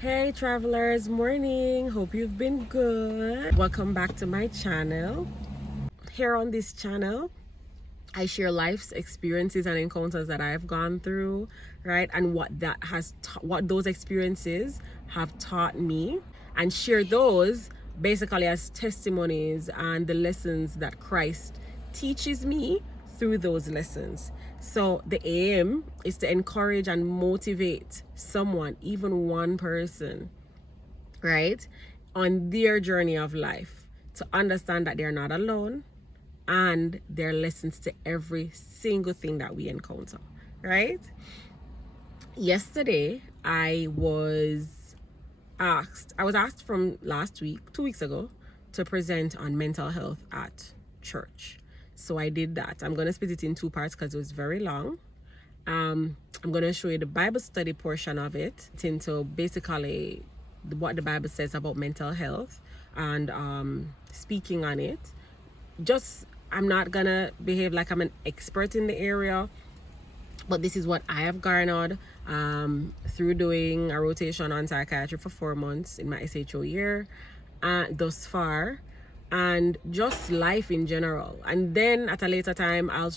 Hey travelers, morning. Hope you've been good. Welcome back to my channel. Here on this channel, I share life's experiences and encounters that I've gone through, right? And what those experiences have taught me, and share those basically as testimonies and the lessons that Christ teaches me through those lessons. So the aim is to encourage and motivate someone, even one person, right, on their journey of life, to understand that they're not alone and there are lessons to every single thing that we encounter, right? Yesterday, I was asked from last week, 2 weeks ago, to present on mental health at church. So I did that. I'm going to split it in two parts because it was very long. I'm going to show you the Bible study portion of it, into basically what the Bible says about mental health and speaking on it. I'm not going to behave like I'm an expert in the area, but this is what I have garnered through doing a rotation on psychiatry for 4 months in my SHO year thus far, and just life in general. And then at a later time, I'll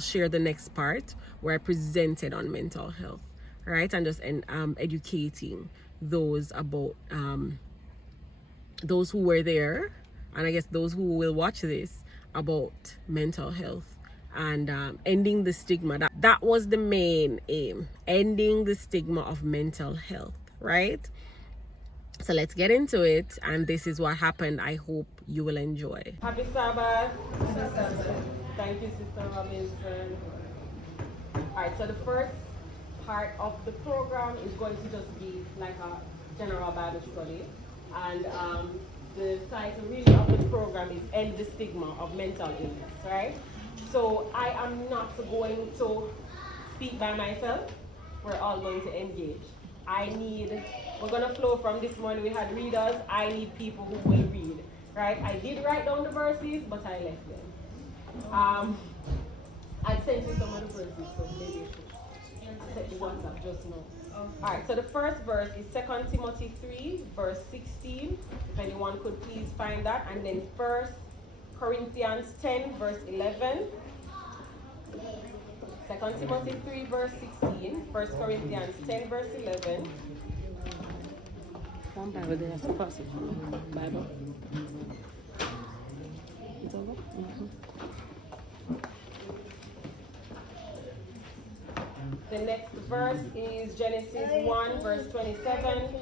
share the next part where I presented on mental health, right? And just educating those about those who were there, and I guess those who will watch this, about mental health and ending the stigma. That was the main aim, ending the stigma of mental health, right? So let's get into it, and this is what happened. I hope you will enjoy. Happy Sabbath. Happy Sabbath. Thank you, Sister Robinson. Alright, so the first part of the program is going to just be like a general Bible study, and the title really of the program is End the Stigma of Mental Illness, right? So I am not going to speak by myself. We're all going to engage. We're going to flow from this morning. We had readers. I need people who will read, right? I did write down the verses, but I left them. I sent you some of the verses, so maybe you should check the WhatsApp just now. Alright, so the first verse is 2 Timothy 3, verse 16. If anyone could please find that. And then 1 Corinthians 10, verse 11. 2 Timothy 3, verse 16. 1 Corinthians 10, verse 11. One Bible, there is a passage. Bible. It's over? Mm-hmm. The next verse is Genesis 1, verse 27.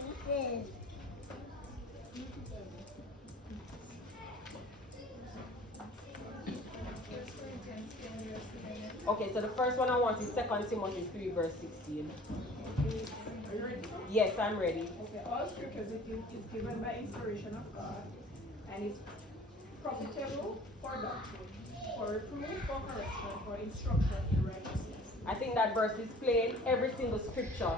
Okay, so the first one I want is 2 Timothy 3, verse 16. Are you ready? Yes, I'm ready. Okay, all scriptures is given by inspiration of God and is profitable for doctrine, for reproof, for correction, for instruction in righteousness. I think that verse is plain. Every single scripture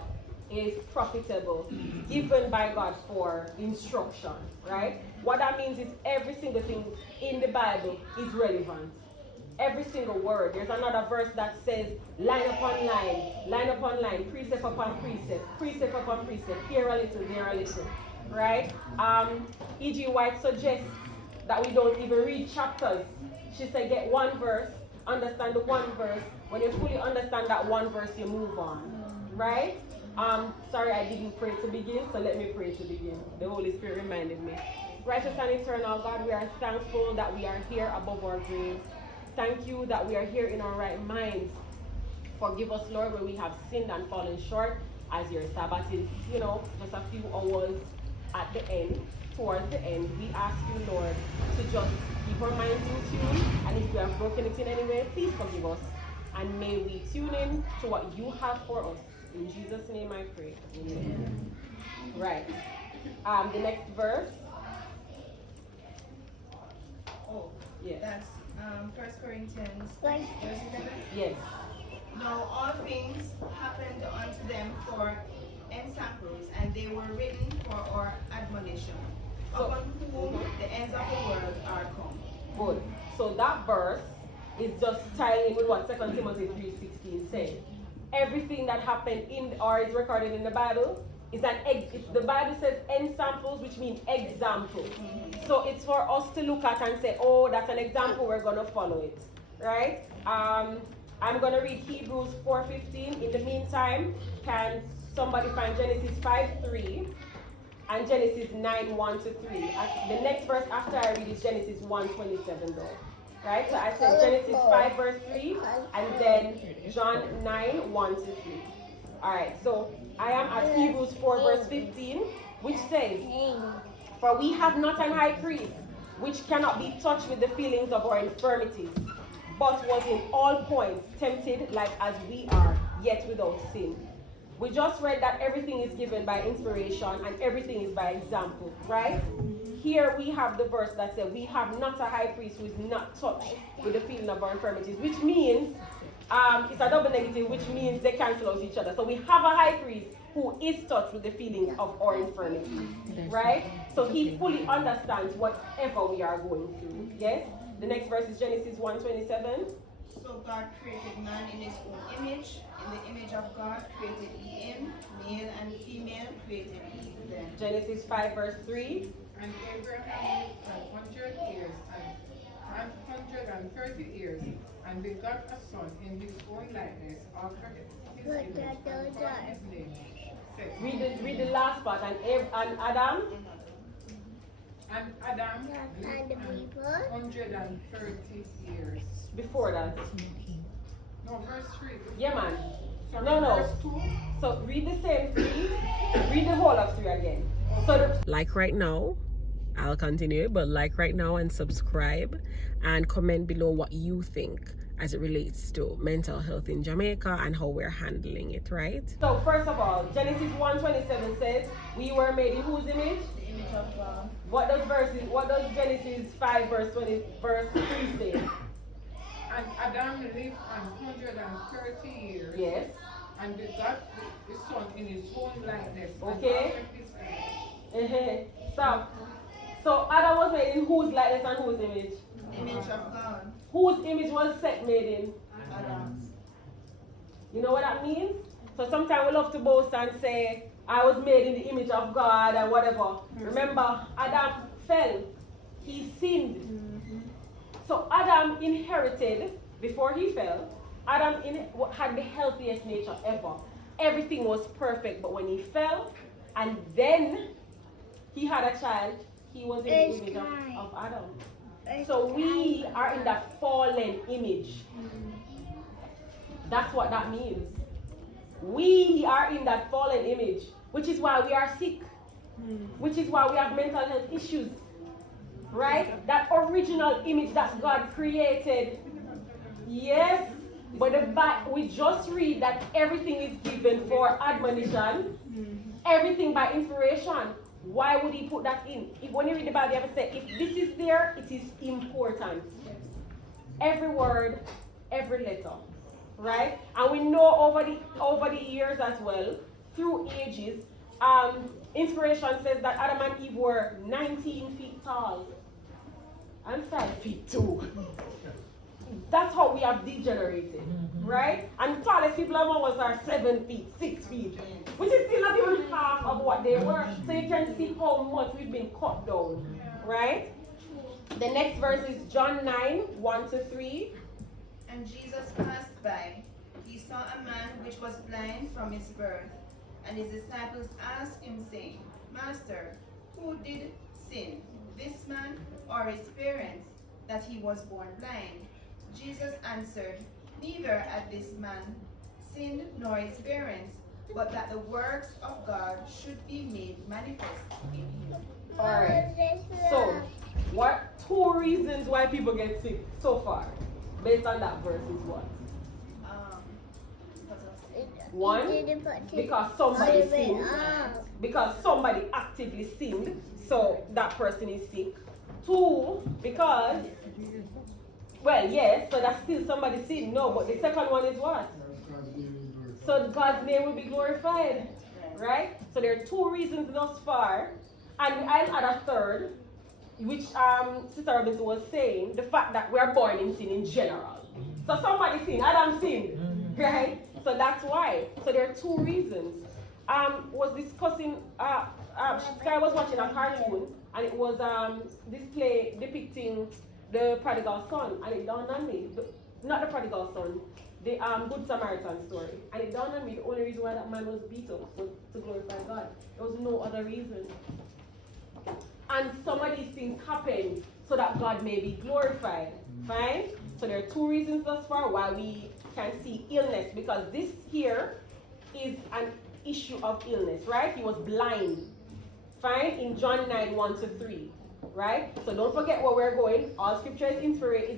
is profitable, given by God for instruction, right? What that means is every single thing in the Bible is relevant. Every single word. There's another verse that says line upon line upon line, precept upon precept, precept upon precept, here a little, there a little, right? E.G. White suggests that we don't even read chapters. She said get one verse, understand the one verse. When you fully understand that one verse, you move on, right? Sorry, I didn't pray to begin, so let me pray to begin. The Holy Spirit reminded me. Righteous and eternal God, we are thankful that we are here above our graves. Thank you that we are here in our right minds. Forgive us, Lord, where we have sinned and fallen short, as your Sabbath is, just a few hours at the end, towards the end. We ask you, Lord, to just keep our minds in tune, and if we have broken it in any way, please forgive us. And may we tune in to what you have for us. In Jesus' name I pray. Amen. Right. The next verse. Oh, yeah. That's 1 Corinthians verse 11. Yes. Now all things happened unto them for ensamples, and they were written for our admonition, upon whom the ends of the world are come. Good. So that verse is just tying in with what 2 Timothy 3:16 says. Everything that happened in or is recorded in the Bible the Bible says ensamples, which means example. So it's for us to look at and say, oh, that's an example, we're going to follow it. Right? I'm going to read Hebrews 4:15. In the meantime, can somebody find Genesis 5:3 and Genesis 9:1-3? The next verse after I read is Genesis 1:27 though. Right? So I said Genesis 5:3 and then John 9:1-3. Alright, so I am at Hebrews 4:15, which says, for we have not an high priest which cannot be touched with the feelings of our infirmities, but was in all points tempted like as we are, yet without sin. We just read that everything is given by inspiration and everything is by example, right? Here we have the verse that says we have not a high priest who is not touched with the feeling of our infirmities, which means it's a double negative, which means they cancel out each other. So we have a high priest who is touched with the feelings of our infirmities, right? So he fully understands whatever we are going through. Yes? The next verse is Genesis 1:27. So God created man in his own image. In the image of God created he him, male and female created he them. Genesis 5:3. And Abraham lived 100 years and 130 years, and begot a son in his own likeness, after his image, and called his name Seth. Read the last part. And Adam. And Adam lived 130 years. Before that. No, verse 3. Yeah, man. Sorry, No. Verse 2. So read the same 3. Read the whole of 3 again. So like right now, I'll continue, but like right now and subscribe and comment below what you think as it relates to mental health in Jamaica and how we're handling it, right? So first of all, Genesis 1:27 says, we were made in whose image? The image of God. What does Genesis 5:3 say? And Adam lived 130 years. Yes. And begot his son in his own likeness. Okay. And after his image. Stop. So Adam was made in whose likeness and whose image? Image of God. Whose image was Seth made in? Adam's. You know what that means? So sometimes we love to boast and say, I was made in the image of God and whatever. Remember, Adam fell. He sinned. So Adam inherited, before he fell, Adam had the healthiest nature ever. Everything was perfect, but when he fell, and then he had a child, he was in the image of Adam. So we are in that fallen image. That's what that means. We are in that fallen image, which is why we are sick, which is why we have mental health issues, right? That original image that God created. Yes, but we just read that everything is given for admonition, everything by inspiration. Why would he put that in? When you read the Bible, you have to say, if this is there, it is important. Every word, every letter, right? And we know over the years as well, through ages, inspiration says that Adam and Eve were 19 feet tall and 5 feet too. That's how we have degenerated, right? And the tallest people among us are 7 feet, 6 feet, which is still not even half of what they were. So you can see how much we've been cut down, right? The next verse is John 9:1-3. And Jesus passed by. He saw a man which was blind from his birth. And his disciples asked him, saying, Master, who did sin, this man or his parents, that he was born blind? Jesus answered, neither had this man sinned nor his parents, but that the works of God should be made manifest in him. Alright, so what 2 reasons why people get sick so far, based on that verse is what? Because of sin. 1, because somebody sinned, because somebody actively sinned, so that person is sick. 2, because, well, yes, so that's still somebody sinned. No, but the second one is what? So God's name will be glorified, right? So there are 2 reasons thus far, and I'll add a third, which Sister Robinson was saying, the fact that we are born in sin in general. So somebody sinned, Adam sinned, right? So that's why. So there are 2 reasons. was discussing. Sky was watching a cartoon, and it was display depicting the prodigal son, and it dawned on me, not the prodigal son, the Good Samaritan story, and it dawned on me the only reason why that man was beat up was to glorify God. There was no other reason. And some of these things happen so that God may be glorified. Fine? So there are two reasons thus far why we can see illness, because this here is an issue of illness, right? He was blind. Fine? In John 9, 1-3. Right? So don't forget where we're going. All scripture is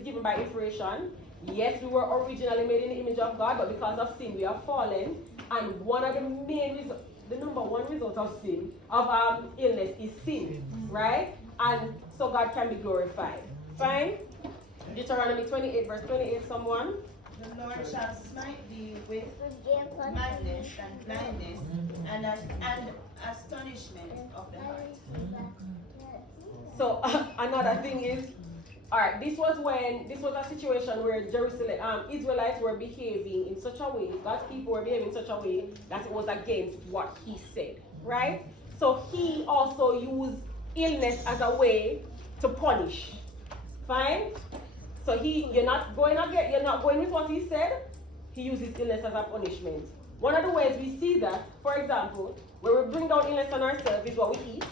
given by inspiration. Yes, we were originally made in the image of God, but because of sin we have fallen. And one of the main reasons, the number one result of sin, of illness, is sin, right? And so God can be glorified. Fine? Deuteronomy 28, verse 28, someone? The Lord shall smite thee with madness and blindness and astonishment of the heart. So another thing is, all right, this was a situation where Israelites were behaving in such a way, God's people were behaving in such a way that it was against what he said, right? So he also used illness as a way to punish. Fine? So you're not going with what he said. He uses illness as a punishment. One of the ways we see that, for example, where we bring down illness on ourselves is what we eat.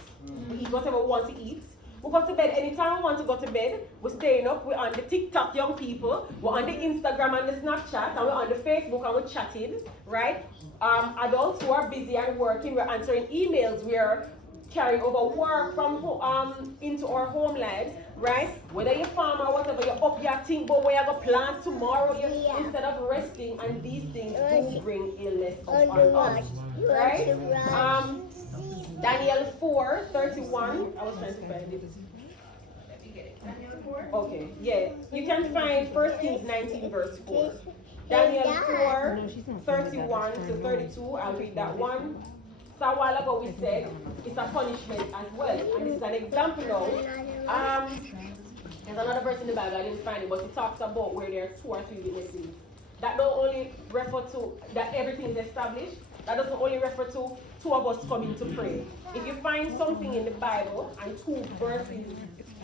We eat whatever we want to eat. We go to bed anytime we want to go to bed. We're staying up. We're on the TikTok, young people. We're on the Instagram and the Snapchat, and we're on the Facebook and we're chatting, right? Adults who are busy and working, we're answering emails. We're carrying over work from into our home lives, right? Whether you're farm or whatever, you're up, you're thinking about where you're going to plant tomorrow, instead of resting, and these things do bring illness upon us, right? Daniel 4:31. I was trying to find it. Let me get it. Daniel 4? Okay, yeah. You can find 1 Kings 19, verse 4. Daniel 4:31-32. I'll read that one. So a while ago we said it's a punishment as well. And this is an example now. There's another verse in the Bible, I didn't find it, but it talks about where there are 2 or 3 witnesses. That don't only refer to that everything is established. That doesn't only refer to 2 of us coming to pray. If you find something in the Bible and 2 verses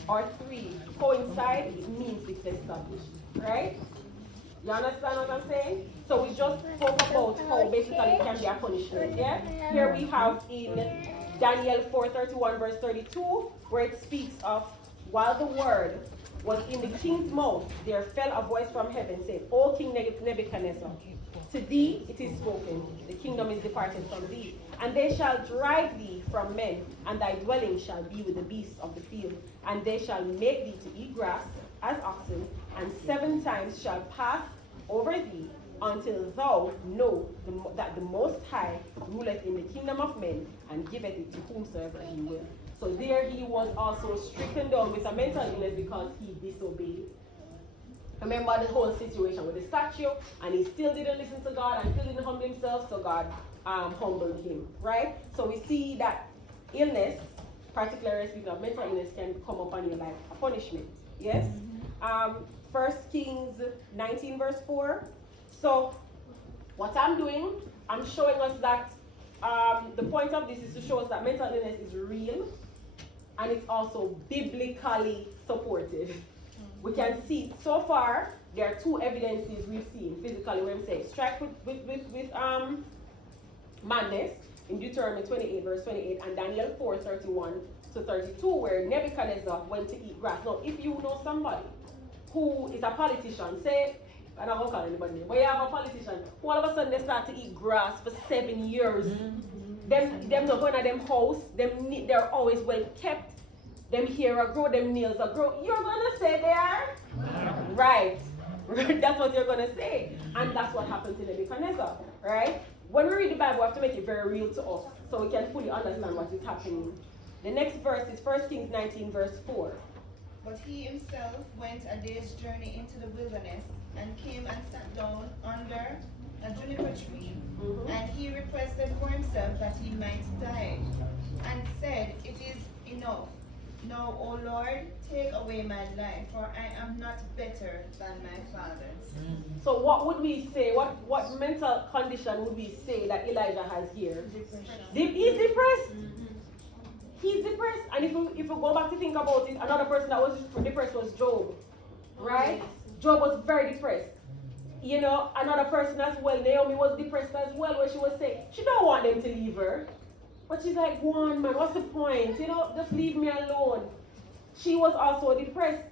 or 3 coincide, it means it's established. Right? You understand what I'm saying? So we just spoke about how basically it can be a punishment. Yeah? Here we have in Daniel 4:31 verse 32, where it speaks of, while the word was in the king's mouth, there fell a voice from heaven saying, O King Nebuchadnezzar, to thee it is spoken, the kingdom is departed from thee, and they shall drive thee from men, and thy dwelling shall be with the beasts of the field, and they shall make thee to eat grass as oxen, and 7 times shall pass over thee, until thou know that the Most High ruleth in the kingdom of men, and giveth it to whomsoever he will. So there he was also stricken down with a mental illness because he disobeyed. Remember the whole situation with the statue, and he still didn't listen to God and still didn't humble himself, so God humbled him, right? So we see that illness, particularly speaking of mental illness, can come upon you like a punishment. Yes? 1 Kings 19 verse 4. So what I'm doing, I'm showing us that the point of this is to show us that mental illness is real, and it's also biblically supported. We can see, so far, there are 2 evidences we've seen physically when we say strike with madness in Deuteronomy 28 verse 28 and Daniel 4:31-32, where Nebuchadnezzar went to eat grass. Now, if you know somebody who is a politician, say, I don't want to call anybody, but you have a politician, who all of a sudden they start to eat grass for 7 years. Them not going to them house, they're always well kept. Them hair are grow, them nails are grow. You're gonna say they are? Right. That's what you're gonna say. And that's what happened to Nebuchadnezzar. Right? When we read the Bible, we have to make it very real to us so we can fully understand what is happening. The next verse is 1 Kings 19 verse 4. But he himself went a day's journey into the wilderness, and came and sat down under a juniper tree, and he requested for himself that he might die, and said, It is enough. Now, O Lord, take away my life, for I am not better than my fathers. So what would we say? What mental condition would we say that Elijah has here? He's depressed. He's depressed. And if you go back to think about it, another person that was depressed was Job. Right? Job was very depressed. You know, another person as well, Naomi was depressed as well, where she was saying she don't want them to leave her. But she's like, go on, man, what's the point? You know, just leave me alone. She was also depressed,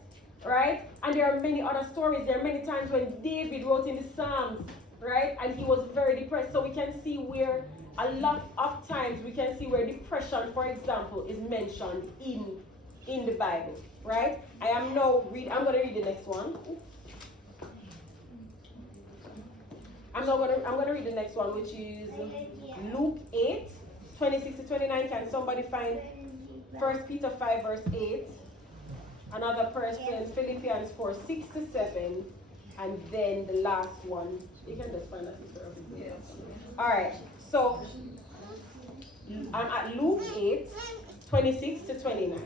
right? And there are many other stories. There are many times when David wrote in the Psalms, right? And he was very depressed. So we can see where a lot of times we can see where depression, for example, is mentioned in the Bible, right? I'm going to read the next one. I'm going to read the next one, which is Luke 8. 26 to 29, can somebody find 1 Peter 5 verse 8? Another person, Philippians 4, 6 to 7. And then the last one, you can just find that. Yes. Alright, so I'm at Luke 8, 26 to 29.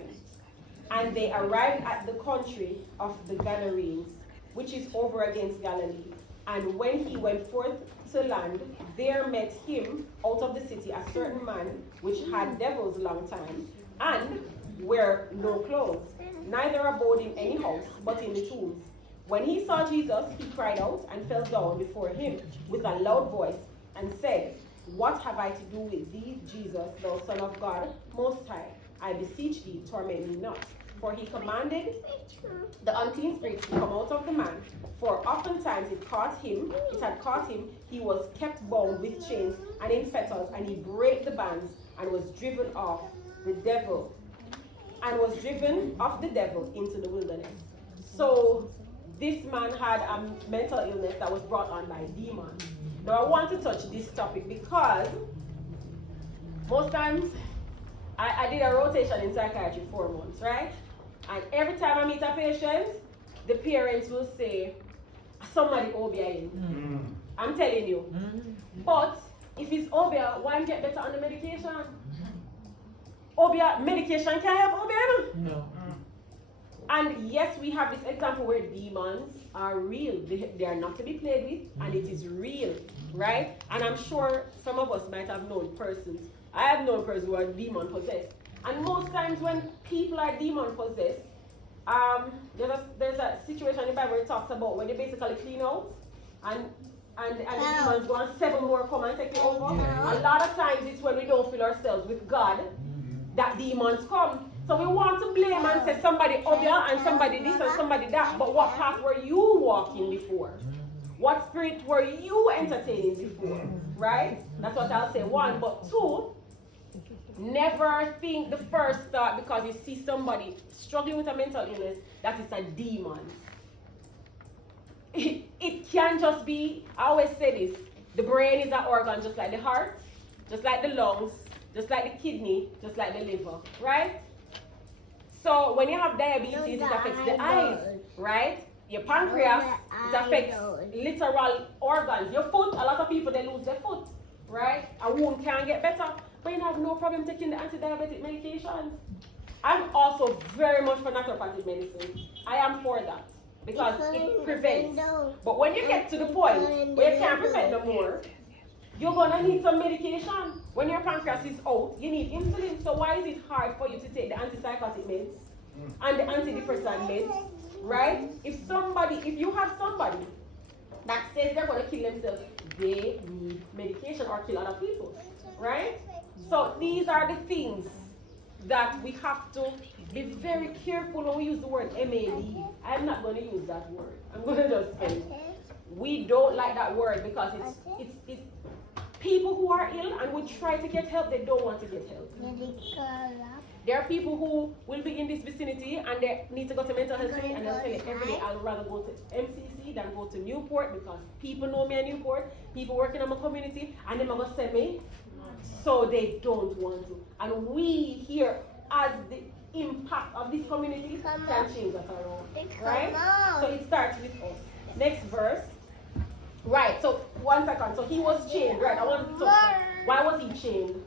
And they arrived at the country of the Gadarenes, which is over against Galilee. And when he went forth to land, there met him out of the city a certain man which had devils a long time, and wear no clothes, neither abode in any house, but in the tombs. When he saw Jesus, he cried out and fell down before him with a loud voice, and said, What have I to do with thee, Jesus, thou Son of God Most High? I beseech thee, torment me not. For he commanded the unclean spirits to come out of the man. For oftentimes it had caught him, he was kept bound with chains and in fetters, and he brake the bands and was driven off the devil into the wilderness. So this man had a mental illness that was brought on by demons. Now I want to touch this topic because most times I did a rotation in psychiatry 4 months, right? And every time I meet a patient, the parents will say, somebody obia him. I'm telling you. But if it's obia, why get better on the medication? Obia, medication can help obia, no? And yes, we have this example where demons are real. They are not to be played with, and it is real, right? And I'm sure some of us might have known persons. I have known persons who are demon possessed. And most times when people are demon possessed, there's a situation in the Bible where it talks about when they basically clean out and the demons go and 7 more come and take it over. A lot of times it's when we don't fill ourselves with God that demons come. So we want to blame and say somebody obia and somebody this and somebody that. But what path were you walking before? What spirit were you entertaining before? Right? That's what I'll say. 1, but 2. Never think the first thought because you see somebody struggling with a mental illness that it's a demon. It can just be, I always say this, the brain is an organ just like the heart, just like the lungs, just like the kidney, just like the liver, right? So when you have diabetes, it affects the eyes, right? Your pancreas, it affects literal organs. Your foot, a lot of people, they lose their foot, right? A wound can get better. But you have no problem taking the anti-diabetic medication. I'm also very much for naturopathic medicine. I am for that because it prevents. But when you get to the point where you can't prevent no more, you're gonna need some medication. When your pancreas is out, you need insulin. So why is it hard for you to take the antipsychotic meds and the antidepressant meds, right? If you have somebody that says they're gonna kill themselves, they need medication or kill other people, right? So these are the things that we have to be very careful when we use the word MAD. I'm not going to use that word. I'm going to just say we don't like that word because it's people who are ill and would try to get help, they don't want to get help. There are people who will be in this vicinity and they need to go to mental health clinic and they'll tell you every day I'd rather go to MCC than go to Newport because people know me in Newport, people working in my community, and they're going to send me. So they don't want to. And we here, as the impact of this community, can change that around. Right? So it starts with us. Next verse. Right, so 1 second. So he was chained, right? I want to talk. Why was he chained?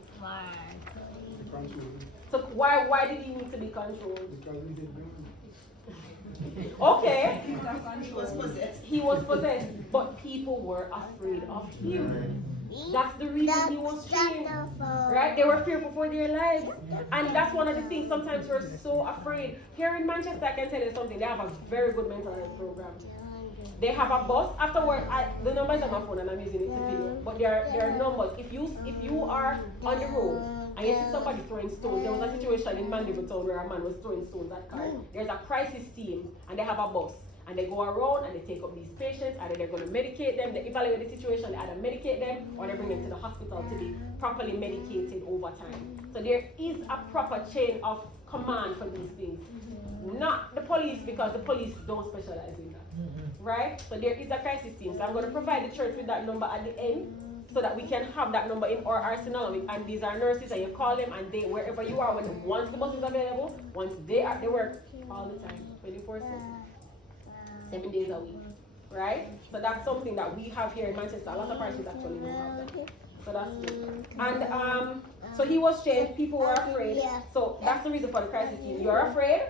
controlled. So why did he need to be controlled? Because he did good. Okay. He was possessed. He was possessed, but people were afraid of him. That's the reason he was chained. Right? They were fearful for their lives. And that's one of the things sometimes we're so afraid. Here in Manchester, I can tell you something. They have a very good mental health program. They have a bus. Afterward, the number is on my phone and I'm using it to video. But there are numbers. If you are on the road and you see somebody throwing stones, there was a situation in Mandeville Town where a man was throwing stones at cars. There's a crisis team and they have a bus. And they go around and they take up these patients and then they're going to medicate them. They evaluate the situation. They either medicate them or they bring them to the hospital to be properly medicated over time. So there is a proper chain of command for these things. Not the police, because the police don't specialize in that. Right? So there is a crisis team. So I'm going to provide the church with that number at the end so that we can have that number in our arsenal. And these are nurses and you call them and they, wherever you are, once the bus is available, once they work all the time, 24/7. 7 days a week, right? So that's something that we have here in Manchester. A lot of parishes actually don't have that. So that's good. And so he was chained, people were afraid. So that's the reason for the crisis team. You're afraid,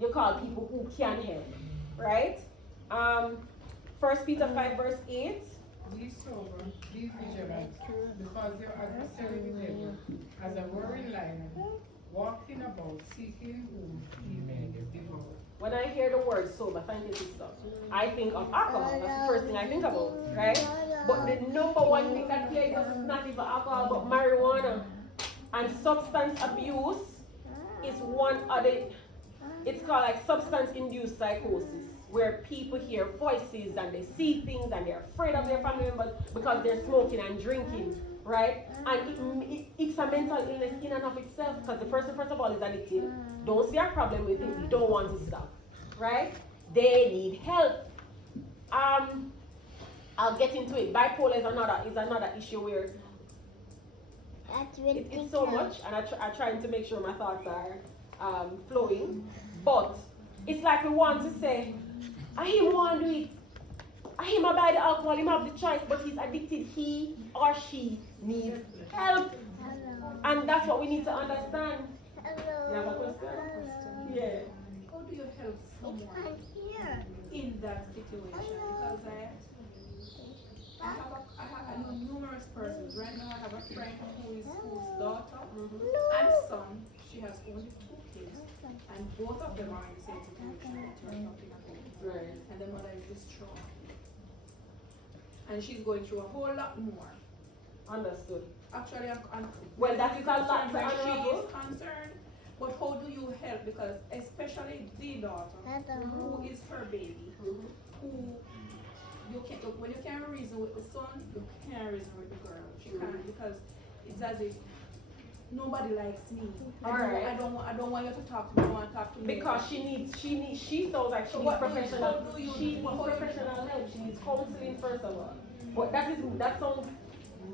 you call people who can help, right? 1 Peter 5 verse 8. Be sober, be vigilant, because your adversary the devil, as a roaring lion, walking about, seeking whom he may devour. When I hear the word sober, thank you, sister, I think of alcohol. That's the first thing I think about, right? But the number one thing that plagues us is not even alcohol, but marijuana. And substance abuse is one of the, it's called like substance-induced psychosis, where people hear voices and they see things and they're afraid of their family members because they're smoking and drinking, right? And it's a mental illness in and of itself, because the person, first of all, is addicted, don't see a problem with it, don't want to stop, right? They need help. I'll get into it. Bipolar is another issue where it's so much, and I'm trying to make sure my thoughts are flowing, but it's like we want to say, I him want to do it. I him buy the alcohol, him have the choice, but he's addicted. He or she needs help. And that's what we need to understand. You have a question? Yeah. How do you help someone in that situation? Because I know numerous persons. Right now I have a friend whose daughter and son, she has only 2 kids, and both of them are in the same situation that you're talking about. Right. And the mother is distraught. And she's going through a whole lot more. Understood. Actually, I'm Well, that is a lot to where she unravel. is concerned. But how do you help? Because especially the daughter, who is her baby, who you can, when you can't reason with the son, you can't reason with the girl. She can't, because it's as if nobody likes me. Alright. I don't want you to talk to me. I want to talk to me. Because she sounds like she So needs what professional. do you She do? needs What do you professional help. She needs counseling first of all. But that sounds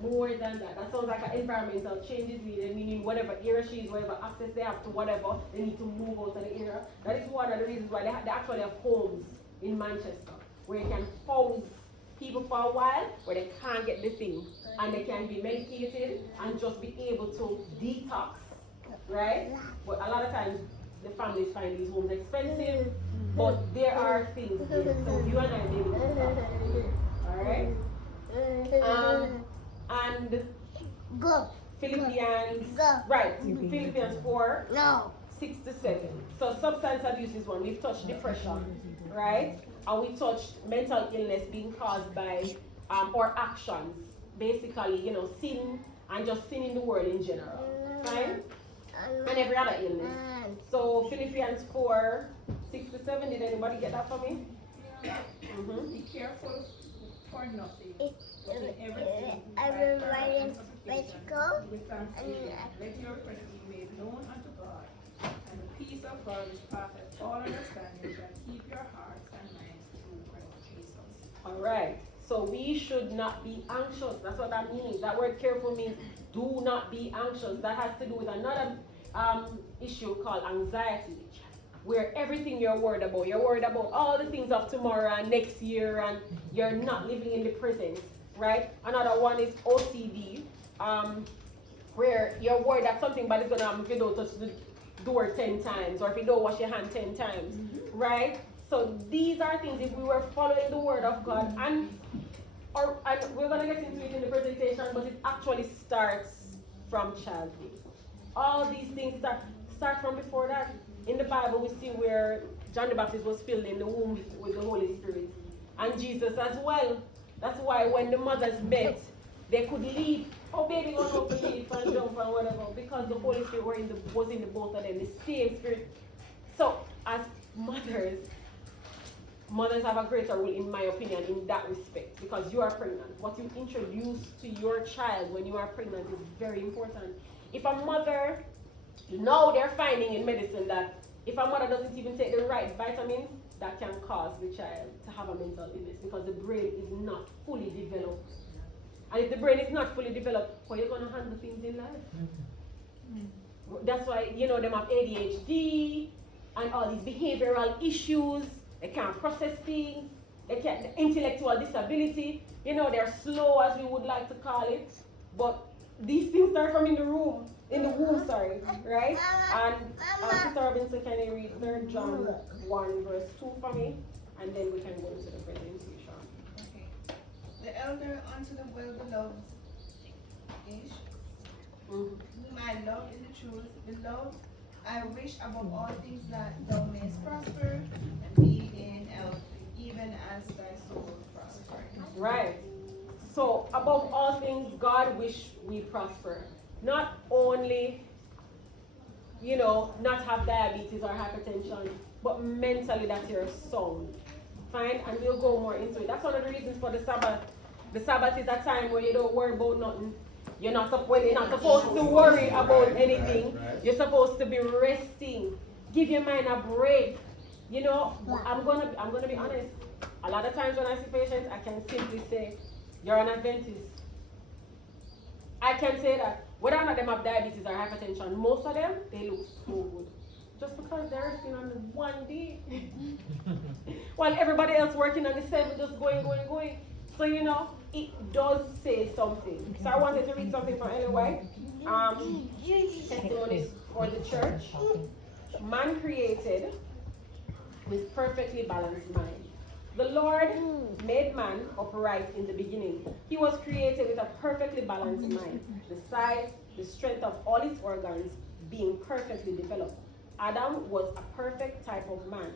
more than that. That sounds like an environmental changes needed, meaning whatever area she is, whatever access they have to whatever, they need to move out of the area. That is one of the reasons why they actually have homes in Manchester where you can house people for a while where they can't get the thing and they can be medicated and just be able to detox, right? But a lot of times the families find these homes expensive, but there are things there. So you and I need to talk. Alright? And Philippians, right, Philippians 4, 6 to 7. So substance abuse is one. We've touched depression, right? And we touched mental illness being caused by our actions. Basically, sin and just sin in the world in general, right? And every other illness. So Philippians 4, 6 to 7, did anybody get that for me? Be careful for nothing. But in everything, I will write in spectacle. with thanksgiving, let your requests be made known unto God, and the peace of God which passeth all understanding shall keep your hearts and minds through Christ Jesus. Alright, so we should not be anxious. That's what that means. That word careful means do not be anxious. That has to do with another issue called anxiety, where everything you're worried about all the things of tomorrow and next year, and you're not living in the present, right? Another one is OCD, where you're worried that something bad is going to happen if you don't touch the door 10 times or if you don't wash your hand 10 times, right? So these are things, if we were following the word of God, and we're going to get into it in the presentation, but it actually starts from childhood. All these things start from before that. In the Bible, we see where John the Baptist was filled in the womb with the Holy Spirit, and Jesus as well. That's why when the mothers met, they could leap. Oh, baby, go up and leap and jump and whatever, because the Holy Spirit was in the both of them, the same Spirit. So, as mothers have a greater role, in my opinion, in that respect, because you are pregnant. What you introduce to your child when you are pregnant is very important. If a mother, now they're finding in medicine that if a mother doesn't even take the right vitamins, that can cause the child to have a mental illness because the brain is not fully developed. And if the brain is not fully developed, how are you going to handle things in life? That's why, them have ADHD and all these behavioral issues. They can't process things. They can't, intellectual disability. They're slow, as we would like to call it. But these things start from in the womb, right? And Sister Robinson, can you read 3 John 1 verse 2 for me? And then we can go into the presentation. Okay. The elder unto the well-beloved ish, whom I love in the truth, beloved, I wish above all things that thou mayest prosper and be in health, even as thy soul prospers. Right. So, above all things, God wish we prosper. Not only, not have diabetes or hypertension, but mentally that you're sound. Fine? And we'll go more into it. That's one of the reasons for the Sabbath. The Sabbath is a time where you don't worry about nothing. You're not supposed to worry about anything. Right. You're supposed to be resting. Give your mind a break. I'm gonna be honest. A lot of times when I see patients, I can simply say, you're an Adventist. I can say that. Whether or not them have diabetes or hypertension, most of them, they look so good. Just because they're resting on the one day. While everybody else working on the 7, just going. So, it does say something. So I wanted to read something from Ellen White. Testimonies for the church. Man created with perfectly balanced mind. The Lord made man upright in the beginning. He was created with a perfectly balanced mind. The size, the strength of all his organs being perfectly developed. Adam was a perfect type of man.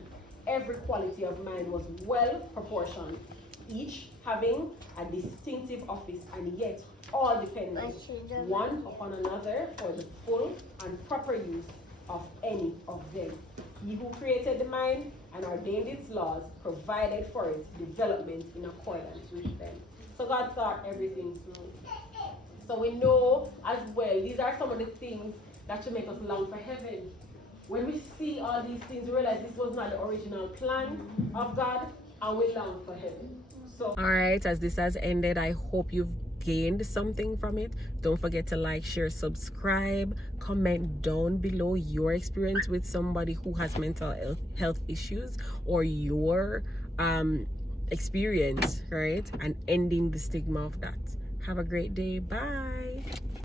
Every quality of man was well proportioned, each having a distinctive office and yet all dependent one upon another for the full and proper use of any of them. He who created the mind and ordained its laws provided for its development in accordance with them. So God thought everything through. So we know as well, these are some of the things that should make us long for heaven. When we see all these things, we realize this was not the original plan of God, and we long for heaven. So, all right, as this has ended, I hope you've gained something from it. Don't forget to like, share, subscribe, comment down below your experience with somebody who has mental health issues, or your experience, right? And ending the stigma of that. Have a great day. Bye.